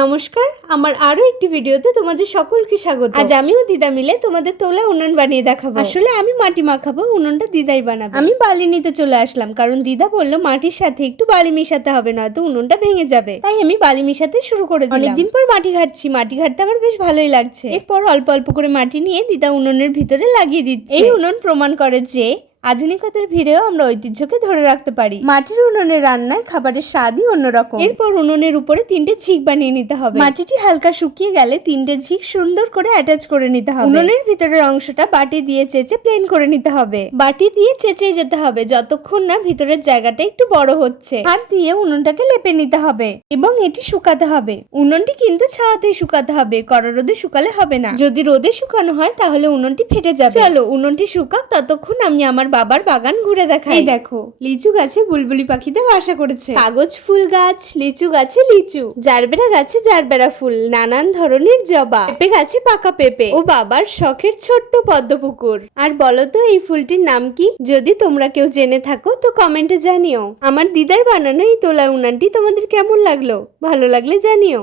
নমস্কার আমার আরও একটি ভিডিওতে তোমাদের সকলকে স্বাগত। আজ আমিও দিদা মিলে তোমাদের তোলা উনুন বানিয়ে দেখাবো। আসলে আমি মাটি মাখাবো উনুনটা দিদাই বানাবো। আমি বালি নিতে চলে আসলাম কারণ দিদা বলল মাটির সাথে একটু বালি মিশাতে হবে নয়তো উনুনটা ভেঙে যাবে। তাই আমি বালি মিশাতে শুরু করে দিলাম। অনেকদিন পর মাটি ঘাটছি মাটি ঘাটতে আমার বেশ ভালোই লাগছে। এরপর অল্প অল্প করে মাটি নিয়ে দিদা উনুনের ভিতরে লাগিয়ে দিচ্ছে। এই উনুন প্রমাণ করে যে আধুনিকতার ভিড়েও আমরা ঐতিহ্যকে ধরে রাখতে পারি। মাটির উনুনে রান্নায় খাবারের স্বাদই অন্যরকম। এরপর উনুনের উপরে তিনটে ঝিক বানিয়ে নিতে হবে। মাটিটি হালকা শুকিয়ে গেলে তিনটে ঝিক সুন্দর করে অ্যাটাচ করে নিতে হবে। উনুনের ভিতরের অংশটা বাটি দিয়ে চেঁচে প্লেন করে নিতে হবে। বাটি দিয়ে চেঁচে যেতে হবে যতক্ষণ না ভিতরের জায়গাটা একটু বড় হচ্ছে। হাত দিয়ে উনুনটাকে লেপে নিতে হবে এবং এটি শুকাতে হবে। উনুনটি কিন্তু ছাওয়াতেই শুকাতে হবে, কড়া রোদে শুকালে হবে না। যদি রোদে শুকানো হয় তাহলে উনুনটি ফেটে যাবে। চলো উনুনটি শুকাক, ততক্ষণ আমি আমার বাবার বাগান ঘুরে দেখাই। এই দেখো লিচু গাছে বুলবুলি পাখিতে বাসা করেছে। কাগজ ফুল গাছ লিচু গাছে লিচু। জারবেরা গাছে জারবেরা ফুল নানান ধরনের জবা। পেঁপে গাছে পাকা পেঁপে। ও বাবার শখের ছোট্ট পদ্ম পুকুর আর বলো তো এই ফুলটির নাম কি? যদি তোমরা কেউ জেনে থাকো তো কমেন্টে জানিও। আমার দিদার বানানো এই তোলা উনানটি তোমাদের কেমন লাগল? ভালো লাগলে জানিও।